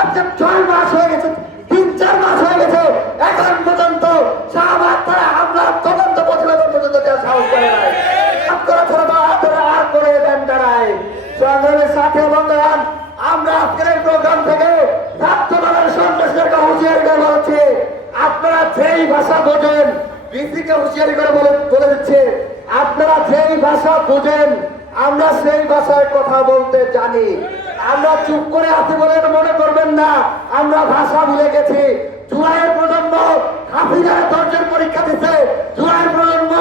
আজকে 6 মাস হয়ে গেছে, 3-4 মাস হয়ে গেছে, এখন পর্যন্ত শাহবাগ তারা আমরা তদন্ত প্রতিবেদন পর্যন্ত দেওয়ার সাহস করে নাই। আপনারা ছাড়া তো আপনারা আর করে দেন দাঁড়ায়। সংগ্রামের সাথে বন্ধুগণ, আমরা আজকের এই প্রোগ্রাম থেকে ছাত্রদলের সন্ত্রাসীদেরকে হুঁশিয়ারি করে বলছি, আপনারা যেই ভাষা বোঝেন, বিসিকে হুঁশিয়ারি করে বলে দিচ্ছে, আপনারা যেই ভাষা বোঝেন আমরা সেই ভাষায় কথা বলতে জানি। আমরা চুপ করে আছি বলে মনে করবেন না আমরা ভাষা ভুলে গেছি। জুলাইয়ের প্রজন্ম হাসিনা ধৈর্যের পরীক্ষা দিচ্ছে, জুলাইয়ের প্রজন্ম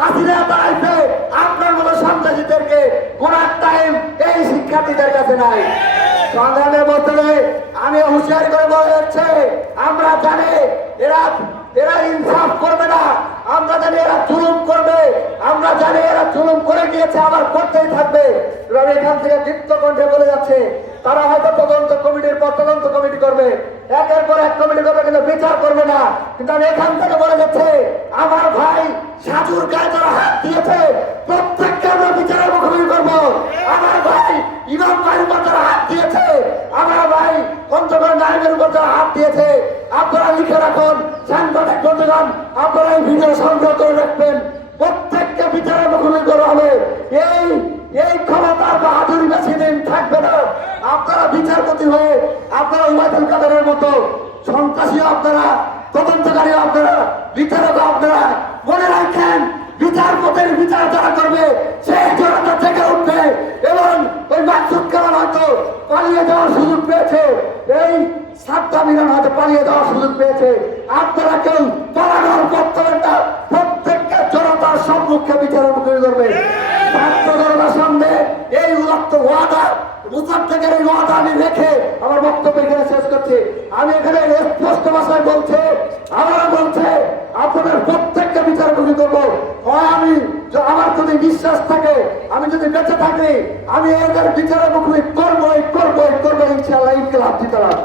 হাসিনা দাঁড়াইছে, আপনার মতো সন্ত্রাসীদেরকে কোরআন টাইম এই শিক্ষার্থীদের কাছে নাই। সংগ্রামের মধ্যে আমি হুঁশিয়ারি করে বলে যাচ্ছে, আমরা জানি এরা ইনসাফ করবে না, আমরা জানি এরা জুলুম করবে, আমরা জানি এরা জুলুম করে গিয়েছে, আবার করতেই থাকবে। এখান থেকে দীপ্ত কণ্ঠে বলে যাচ্ছে তারা হয়তো তদন্ত কমিটির পর তদন্ত কমিটি করবে, একের পর এক কমিটি করবে, কিন্তু বিচার করবে না। কিন্তু আমি এখান থেকে বলে যাচ্ছে, আমার ভাই সাজুর গায়ে যারা হাত দিয়েছে প্রত্যেককে আমরা বিচারের মুখোমুখি করবো। আমার ভাই ইমাম ভাইয়ের উপর যারা হাত দিয়েছে, আমার ভাই পঞ্চগড় নাইমের উপর যারা হাত দিয়েছে, আপনারা লিখে রাখুন, সাংবাদিক বন্ধুগণ আপনারা এই ভিডিও সংগ্রহ করে রাখবেন, প্রত্যেককে বিচারের মুখোমুখি করা হবে। এই ক্ষমতার বাহাদুরি বেশি দিন থাকবে না। আপনারা বিচারপতি হয়ে আপনারা উবায়দুল কাদেরের মতো সন্ত্রাসী, আপনারা তদন্তকারী, আপনারা বিচারক, আপনারা মনে রাখেন বিচারপতির বিচার যারা করবে সেই জনতা থেকে উঠবে। এবং ওই মাকসুদ কালাম হয়তো পালিয়ে যাওয়ার সুযোগ পেয়েছে, এই সাতটা মিলন হয়তো পালিয়ে যাওয়ার সুযোগ পেয়েছে, আপনারা কেউ পালানোর পথ পাবেন না, প্রত্যেকটা জনতার সম্মুখে বিচারের মুখোমুখি করবে। ছাত্র জনতার সামনে এই উদাত্ত ওয়াদা, মুসাদ্দেকের এই ওয়াদা আমি রেখে আমার বক্তব্য এখানে শেষ করছি। আমি এখানে স্পষ্ট ভাষায় বলছে, আমরা বলছে আপনাদের প্রত্যেককে বিচারমুখী করবো। আমি আমার যদি বিশ্বাস থাকে, আমি যদি বেঁচে থাকি, আমি এদের বিচারের মুখোমুখি করবোই, ইনশাআল্লাহ ইনকিলাব জিন্দাবাদ।